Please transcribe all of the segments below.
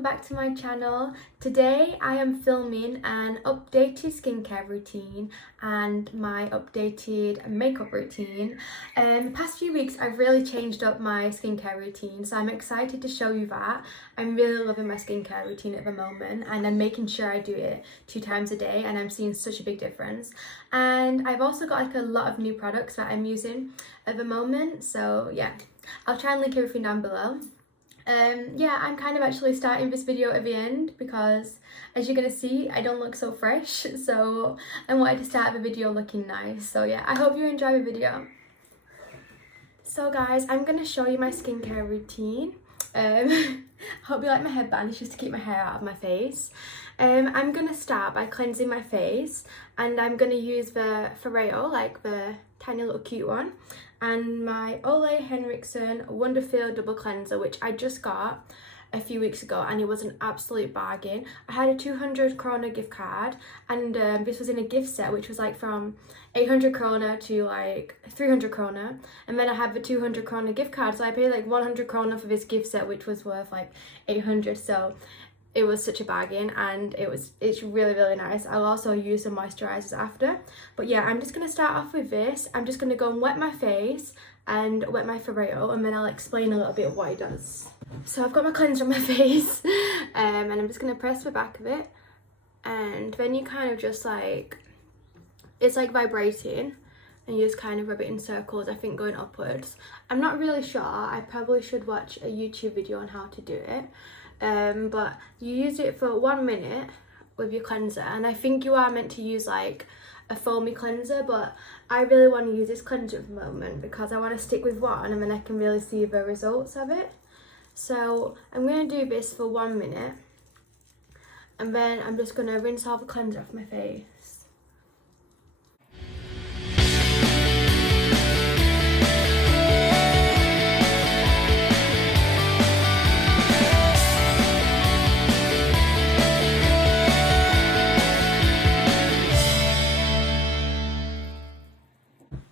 welcome back to my channel. Today I am filming an updated skincare routine and my updated makeup routine. The past few weeks I've really changed up my skincare routine, so I'm excited to show you that. I'm really loving my skincare routine at the moment and I'm making sure I do it 2 times a day, and I'm seeing such a big difference. And I've also got like a lot of new products that I'm using at the moment, so yeah, I'll try and link everything down below. Yeah, I'm kind of actually starting this video at the end because, as you're gonna see, I don't look so fresh, so I wanted to start the video looking nice. So yeah, I hope you enjoy the video. So guys, I'm gonna show you my skincare routine. Hope you like my headband. It's just to keep my hair out of my face. I'm gonna start by cleansing my face, and I'm gonna use the Foreo, like the tiny little cute one, and my Ole Henriksen Wonderfeel Double Cleanser, which I just got a few weeks ago, and it was an absolute bargain. I had a 200 krona gift card, and this was in a gift set, which was like from 800 krona to like 300 krona, and then I had the 200 krona gift card, so I paid like 100 krona for this gift set, which was worth like 800. So it was such a bargain, and it's really nice. I'll also use some moisturizers after, but yeah, I'm just gonna start off with this. I'm just gonna go and wet my face and wet my Foreo, and then I'll explain a little bit what it does. So I've got my cleanser on my face, and I'm just gonna press the back of it, and then you kind of just like, it's like vibrating, and you just kind of rub it in circles, I think going upwards. I'm not really sure, I probably should watch a YouTube video on how to do it. But you use it for 1 minute with your cleanser, and I think you are meant to use like a foamy cleanser, but I really want to use this cleanser at the moment because I want to stick with one and then I can really see the results of it. So I'm going to do this for 1 minute, and then I'm just going to rinse all the cleanser off my face.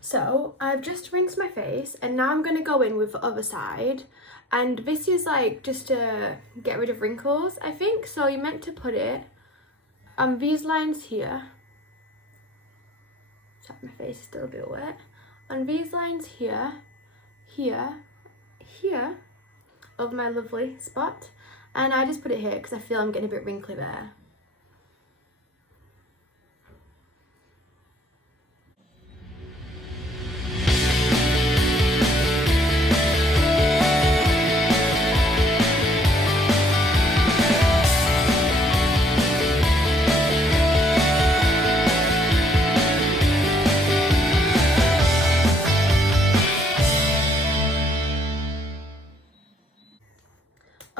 So I've just rinsed my face, and now I'm going to go in with the other side, and this is like just to get rid of wrinkles, I think. So you're meant to put it on these lines here. Sorry, my face is still a bit wet. On these lines here, here of my lovely spot, and I just put it here because I feel I'm getting a bit wrinkly there.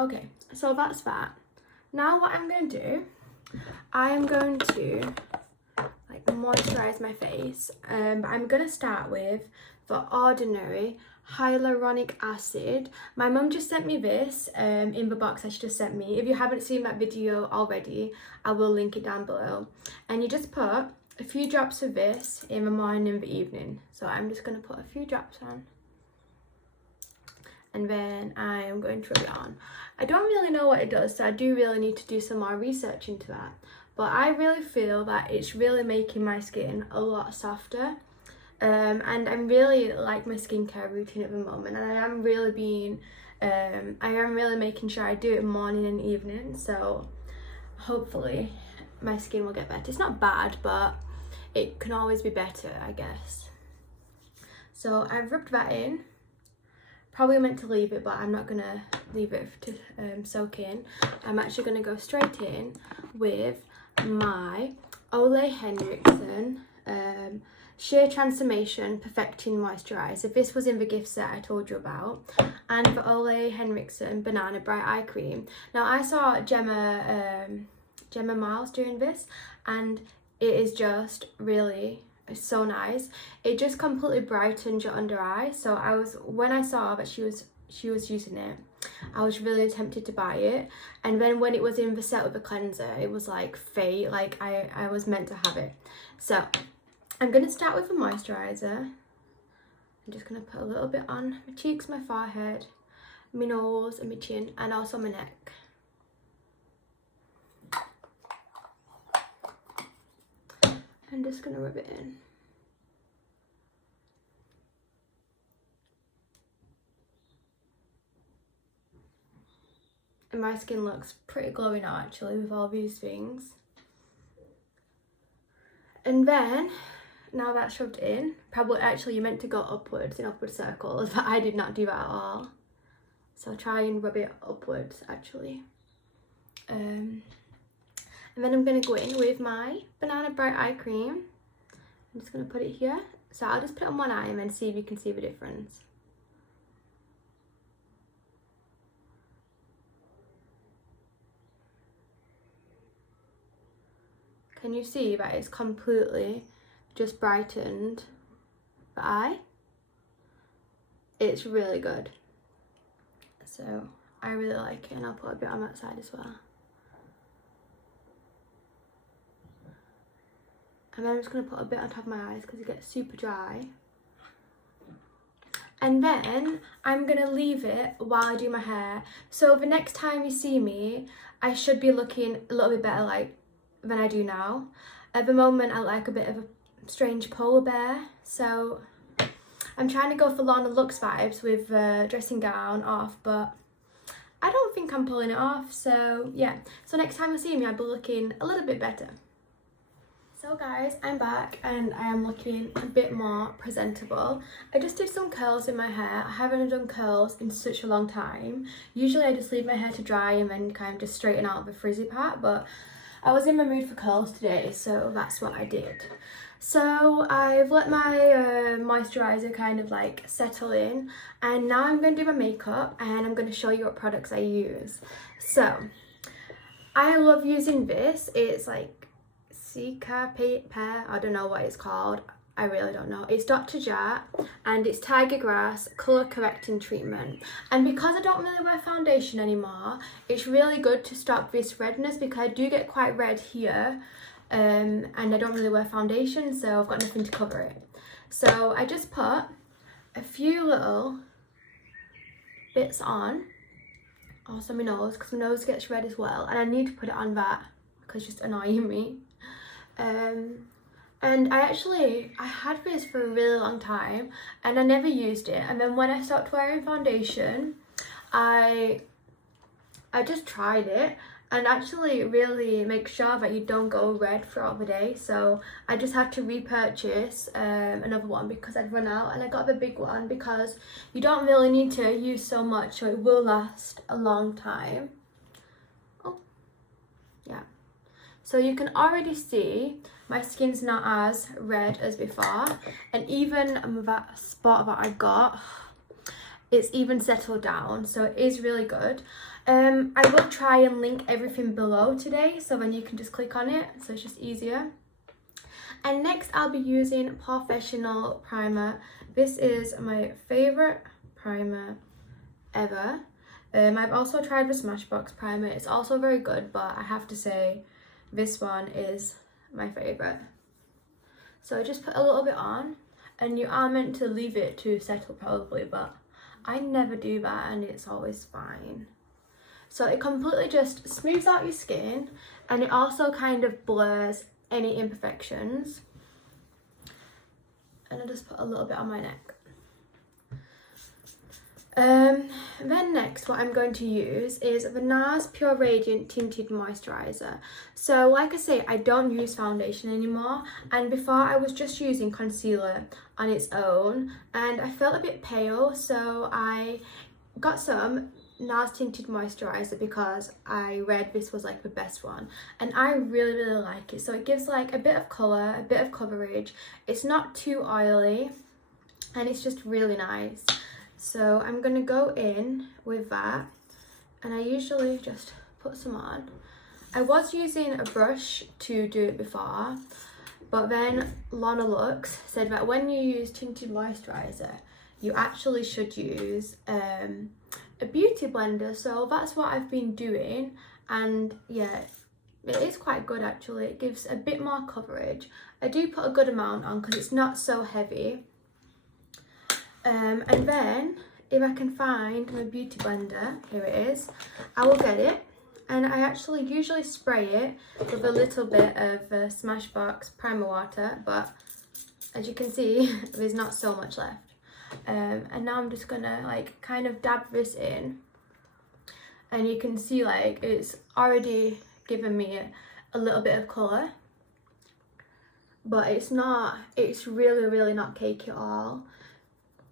Okay, so that's that. Now what I'm going to do, I am going to like moisturize my face. But I'm going to start with the Ordinary Hyaluronic Acid. My mum just sent me this in the box that she just sent me. If you haven't seen that video already, I will link it down below. And you just put a few drops of this in the morning and the evening. So I'm just going to put a few drops on, and then I am going to rub it on. I don't really know what it does, so I do really need to do some more research into that. But I really feel that it's really making my skin a lot softer. And I'm really like my skincare routine at the moment, and I am really making sure I do it morning and evening. So hopefully my skin will get better. It's not bad, but it can always be better, I guess. So I've rubbed that in. Probably meant to leave it, but I'm not gonna leave it to soak in. I'm actually gonna go straight in with my Ole Henriksen Sheer Transformation Perfecting Moisturizer. This was in the gift set I told you about, and the Ole Henriksen Banana Bright Eye Cream. Now I saw Gemma Miles doing this, and it is just really, it's so nice. It just completely brightens your under eye. So when I saw that she was using it, I was really tempted to buy it. And then when it was in the set with the cleanser, it was like fate, like I was meant to have it. So I'm gonna start with a moisturizer. I'm just gonna put a little bit on my cheeks, my forehead, my nose and my chin, and also my neck. I'm just going to rub it in. And my skin looks pretty glowy now actually with all these things. And then, now that's shoved in, probably actually you're meant to go upwards in upward circles, but I did not do that at all. So try and rub it upwards actually. And then I'm going to go in with my Banana Bright Eye Cream. I'm just going to put it here. So I'll just put it on one eye and then see if you can see the difference. Can you see that it's completely just brightened the eye? It's really good. So I really like it, and I'll put a bit on that side as well. And then I'm just going to put a bit on top of my eyes because it gets super dry. And then I'm going to leave it while I do my hair. So the next time you see me, I should be looking a little bit better like than I do now. At the moment I look like a bit of a strange polar bear. So I'm trying to go for Lorna Lux vibes with dressing gown off, but I don't think I'm pulling it off. So yeah, so next time you see me I'll be looking a little bit better. So guys, I'm back and I am looking a bit more presentable. I just did some curls in my hair. I haven't done curls in such a long time. Usually I just leave my hair to dry and then kind of just straighten out the frizzy part, but I was in the mood for curls today, so that's what I did. So I've let my moisturiser kind of like settle in, and now I'm going to do my makeup and I'm going to show you what products I use. So I love using this. It's like Cica Pear, I don't know what it's called, I really don't know. It's Dr. Jart and it's Tiger Grass Colour Correcting Treatment. And because I don't really wear foundation anymore, it's really good to stop this redness because I do get quite red here, and I don't really wear foundation, so I've got nothing to cover it. So I just put a few little bits on, also my nose, because my nose gets red as well, and I need to put it on that because it's just annoying me. And I had this for a really long time and I never used it, and then when I stopped wearing foundation I just tried it, and actually it really makes sure that you don't go red throughout the day. So I just had to repurchase another one because I'd run out, and I got the big one because you don't really need to use so much, so it will last a long time. Oh yeah, so you can already see my skin's not as red as before, and even that spot that I got, it's even settled down, so it is really good. I will try and link everything below today, so then you can just click on it, so it's just easier. And next I'll be using Professional Primer. This is my favourite primer ever. I've also tried the Smashbox primer, it's also very good, but I have to say this one is my favourite. So I just put a little bit on, and you are meant to leave it to settle probably, but I never do that and it's always fine. So it completely just smooths out your skin, and it also kind of blurs any imperfections. And I just put a little bit on my neck. Then next what I'm going to use is the NARS Pure Radiant Tinted Moisturiser. So like I say, I don't use foundation anymore, and before I was just using concealer on its own and I felt a bit pale, so I got some NARS Tinted Moisturiser because I read this was like the best one, and I really like it. So it gives like a bit of colour, a bit of coverage, it's not too oily, and it's just really nice. So I'm going to go in with that, and I usually just put some on. I was using a brush to do it before, but then Lorna Lux said that when you use tinted moisturiser, you actually should use a beauty blender. So that's what I've been doing, and yeah, it is quite good actually. It gives a bit more coverage. I do put a good amount on because it's not so heavy. And then if I can find my beauty blender, here it is, I will get it and I actually usually spray it with a little bit of Smashbox Primer Water, but as you can see, there's not so much left. And now I'm just gonna like kind of dab this in, and you can see like it's already given me a little bit of colour, but it's really not cakey at all,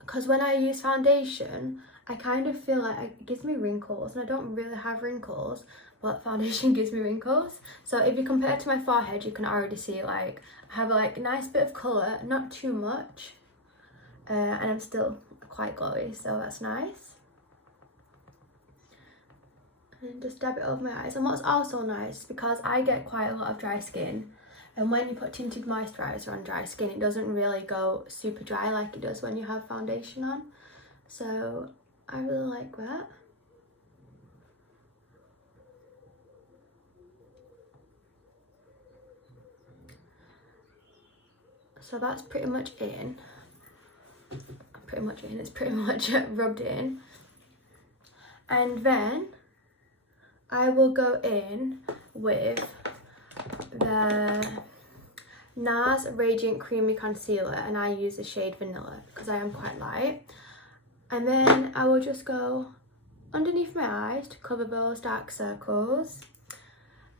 because when I use foundation I kind of feel like it gives me wrinkles, and I don't really have wrinkles, but foundation gives me wrinkles. So if you compare it to my forehead, you can already see like I have like a nice bit of colour, not too much, and I'm still quite glowy, so that's nice. And just dab it over my eyes. And what's also nice, because I get quite a lot of dry skin, and when you put tinted moisturiser on dry skin, it doesn't really go super dry like it does when you have foundation on. So I really like that. So that's pretty much in. It's pretty much rubbed in. And then I will go in with the NARS Radiant Creamy Concealer, and I use the shade Vanilla because I am quite light. And then I will just go underneath my eyes to cover those dark circles,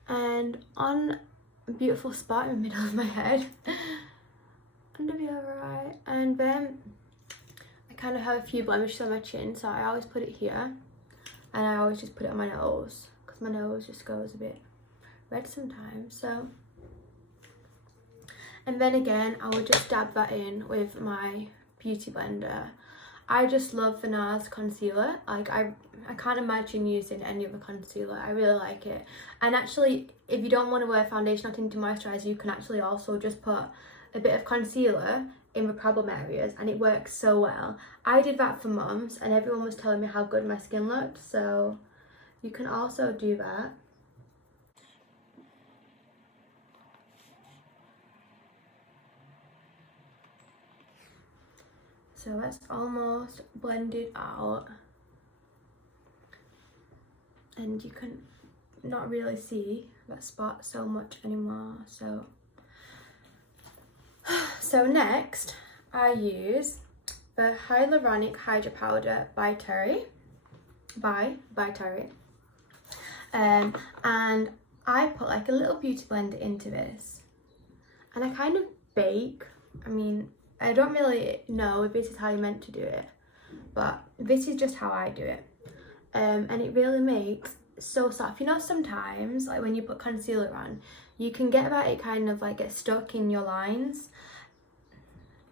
and on a beautiful spot in the middle of my head under the other eye. And then I kind of have a few blemishes on my chin, so I always put it here, and I always just put it on my nose because my nose just goes a bit red sometimes. So, and then again I will just dab that in with my beauty blender. I just love the NARS concealer. Like I can't imagine using any other concealer. I really like it. And actually, if you don't want to wear foundation or tinted moisturiser, you can actually also just put a bit of concealer in the problem areas, and it works so well. I did that for mums, and everyone was telling me how good my skin looked, so you can also do that. So that's almost blended out, and you can not really see that spot so much anymore. So next I use the Hyaluronic Hydra Powder by Terry, and I put like a little beauty blender into this, and I kind of bake. I mean, I don't really know if this is how you're meant to do it, but this is just how I do it. And it really makes so soft. You know, sometimes like when you put concealer on, you can get that it kind of like gets stuck in your lines.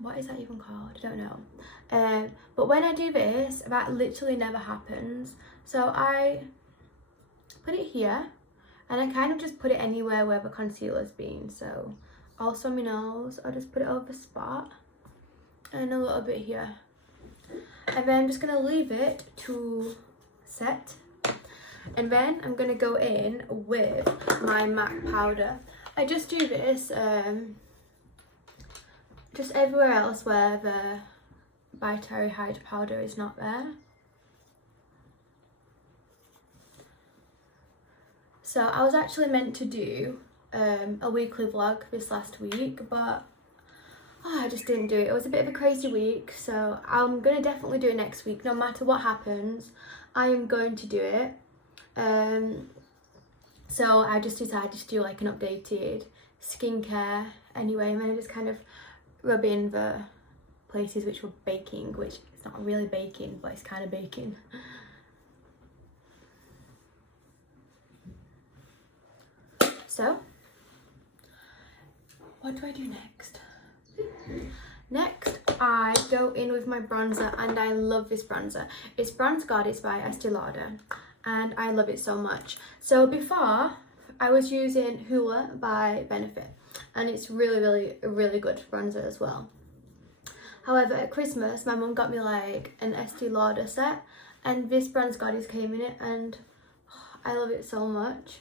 What is that even called? I don't know. But when I do this, that literally never happens. So I put it here, and I kind of just put it anywhere where the concealer's been. So also my nose, I'll just put it over the spot, and a little bit here. And then I'm just gonna leave it to set. And then I'm gonna go in with my MAC powder. I just do this just everywhere else where the By Terry Hydra powder is not there. So I was actually meant to do a weekly vlog this last week, but I just didn't do it. It was a bit of a crazy week, so I'm going to definitely do it next week. No matter what happens, I am going to do it. So I just decided to do like an updated skincare anyway, and then I just kind of rub in the places which were baking, which it's not really baking, but it's kind of baking. So, what do I do next? Next, I go in with my bronzer, and I love this bronzer. It's Bronze Goddess by Estee Lauder, and I love it so much. So before, I was using Hoola by Benefit, and it's really good bronzer as well. However, at Christmas, my mum got me like an Estee Lauder set, and this Bronze Goddess came in it, and I love it so much.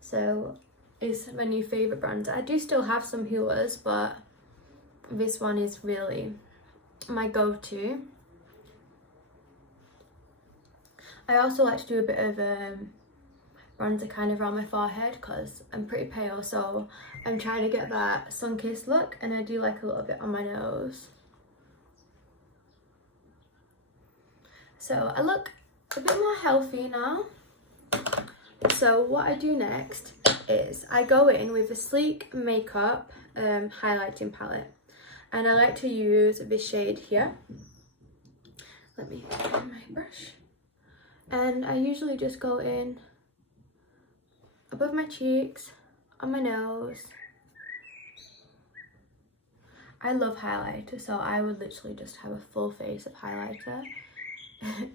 So it's my new favourite bronzer. I do still have some Hoolas, but this one is really my go-to. I also like to do a bit of bronzer kind of around my forehead because I'm pretty pale, so I'm trying to get that sun-kissed look, and I do like a little bit on my nose. So I look a bit more healthy now. So what I do next is I go in with a Sleek Makeup highlighting palette, and I like to use this shade here. Let me find my brush. And I usually just go in above my cheeks, on my nose. I love highlighter, so I would literally just have a full face of highlighter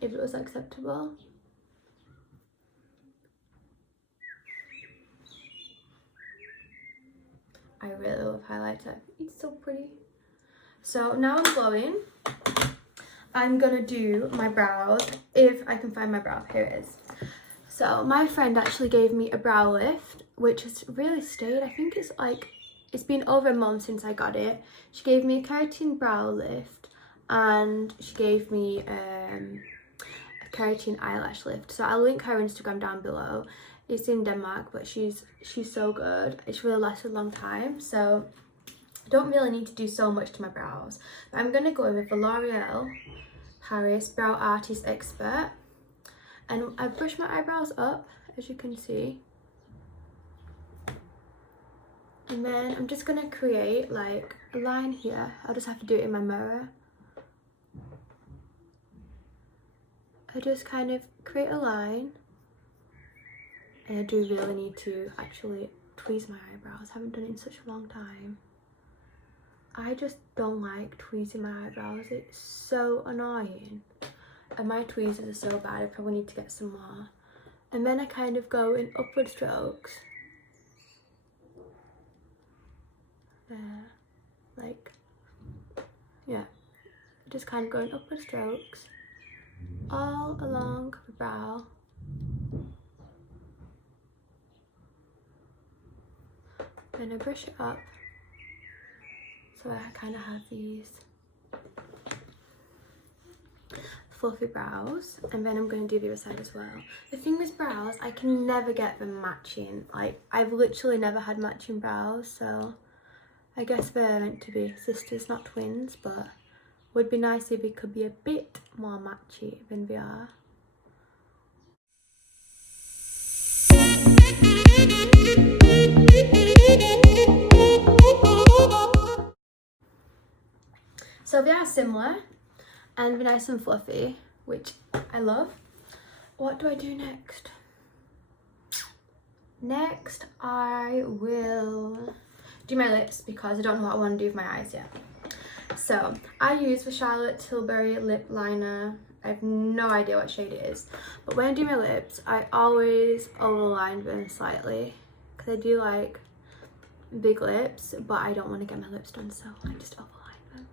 if it was acceptable. I really love highlighter. It's so pretty. So now I'm glowing. I'm gonna do my brows, if I can find my brow. Here it is. So my friend actually gave me a brow lift, which has really stayed. I think it's been over a month since I got it. She gave me a keratin brow lift, and she gave me a keratin eyelash lift. So I'll link her Instagram down below. It's in Denmark, but she's so good. It's really lasted a long time, so I don't really need to do so much to my brows. But I'm gonna go in with the L'Oreal Paris Brow Artist Expert, and I brush my eyebrows up, as you can see, and then I'm just gonna create like a line here. I'll just have to do it in my mirror. I just kind of create a line. And I do really need to actually tweeze my eyebrows. I haven't done it in such a long time. I just don't like tweezing my eyebrows. It's so annoying. And my tweezers are so bad. I probably need to get some more. And then I kind of go in upward strokes. There. Like, yeah. Just kind of going upward strokes all along the brow. Then I brush it up, so I kind of have these fluffy brows, and then I'm going to do the other side as well. The thing with brows, I can never get them matching. Like, I've literally never had matching brows, so I guess they're meant to be sisters, not twins, but would be nice if it could be a bit more matchy than they are. So they are similar and they're nice and fluffy, which I love. What do I do next? Next, I will do my lips because I don't know what I want to do with my eyes yet. So I use the Charlotte Tilbury lip liner. I have no idea what shade it is, but when I do my lips, I always overline them slightly because I do like big lips, but I don't want to get my lips done, so I just overline them.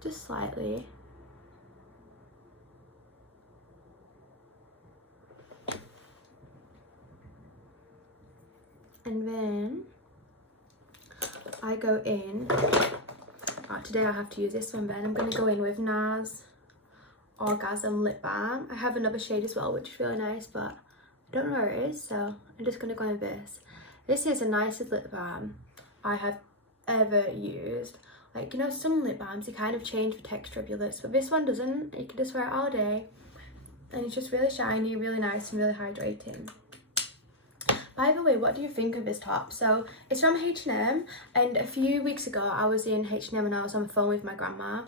Just slightly. And then I go in, today I have to use this one, then I'm going to go in with NARS Orgasm Lip Balm. I have another shade as well, which is really nice, but I don't know where it is, so I'm just going to go in with this. This is the nicest lip balm I have ever used. Like, you know, some lip balms, you kind of change the texture of your lips, but this one doesn't. You can just wear it all day, and it's just really shiny, really nice, and really hydrating. By the way, what do you think of this top? So it's from H&M, and a few weeks ago I was in H&M and I was on the phone with my grandma,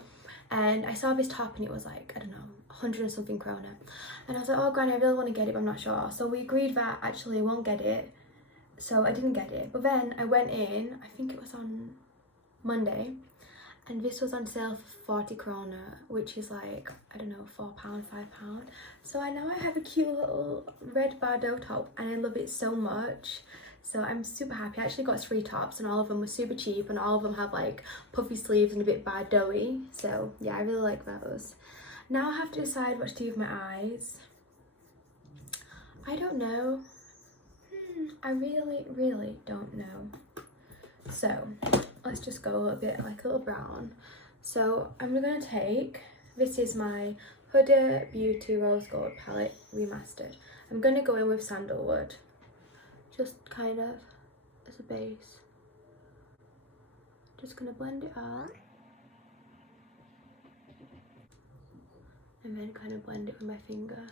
and I saw this top and it was like, I don't know, 100 and something krona, and I was like, oh granny, I really want to get it, but I'm not sure. So we agreed that actually I won't get it, so I didn't get it. But then I went in, I think it was on Monday, and this was on sale for 40 krona, which is like, I don't know, £4, £5. So now I have a cute little red Bardot top, and I love it so much. So I'm super happy. I actually got 3 tops, and all of them were super cheap, and all of them have like puffy sleeves and a bit Bardot-y. So yeah, I really like those. Now I have to decide what to do with my eyes. I don't know. I really don't know. So let's just go a little bit like a little brown. So I'm gonna take This is my Huda Beauty Rose Gold palette remastered. I'm going to go in with Sandalwood, just kind of as a base. Just going to blend it out. And then kind of blend it with my finger.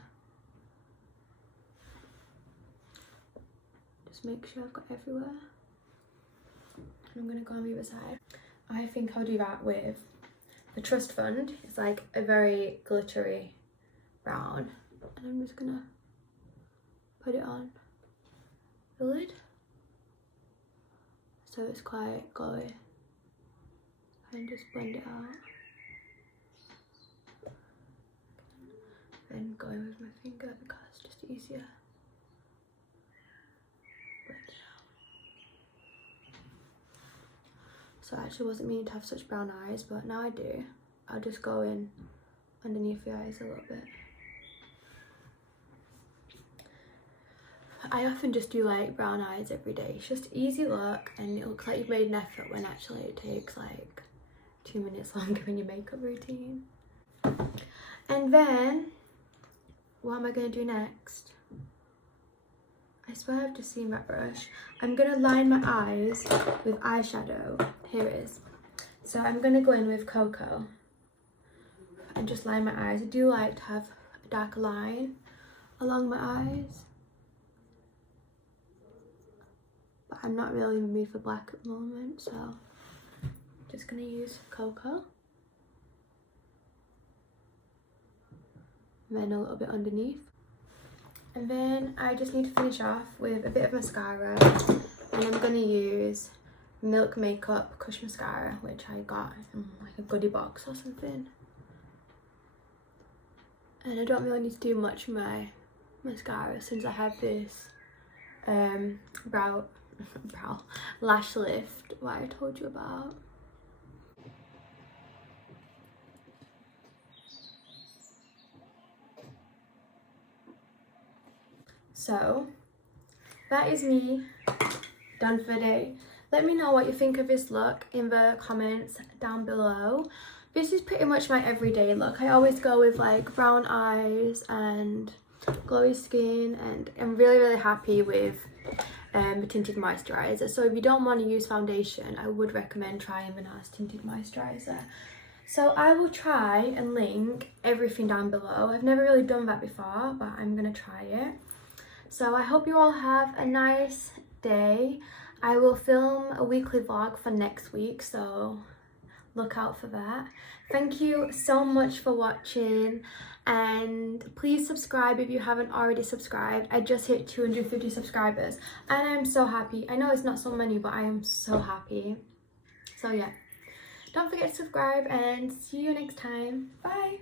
Just make sure I've got everywhere. And I'm going to go on the other side. I think I'll do that with the Trust Fund. It's like a very glittery brown. And I'm just going to put it on the lid. So it's quite glowy. And just blend it out. Then go in with my finger because it's just easier. Blend it out. So I actually wasn't meaning to have such brown eyes, but now I do. I'll just go in underneath the eyes a little bit. I often just do like brown eyes every day. It's just easy look and it looks like you've made an effort when actually it takes like 2 minutes longer in your makeup routine. And then, what am I going to do next? I swear I've just seen that brush. I'm going to line my eyes with eyeshadow. Here it is. So I'm going to go in with Cocoa and just line my eyes. I do like to have a darker line along my eyes. But I'm not really in the mood for black at the moment, so just going to use Cocoa. And then a little bit underneath. And then I just need to finish off with a bit of mascara. And I'm going to use Milk Makeup Kush Mascara, which I got in like a goodie box or something. And I don't really need to do much with my mascara since I have this lash lift, what I told you about. So that is me done for the day. Let me know what you think of this look in the comments down below. This is pretty much my everyday look. I always go with like brown eyes and glowy skin, and I'm really happy with the tinted moisturizer. So if you don't want to use foundation, I would recommend trying the NARS tinted moisturizer. So I will try and link everything down below. I've never really done that before, but I'm gonna try it. So I hope you all have a nice day. I will film a weekly vlog for next week, so look out for that. Thank you so much for watching, and please subscribe if you haven't already subscribed. I just hit 250 subscribers and I'm so happy. I know it's not so many, but I am so happy. So yeah, don't forget to subscribe and see you next time. Bye.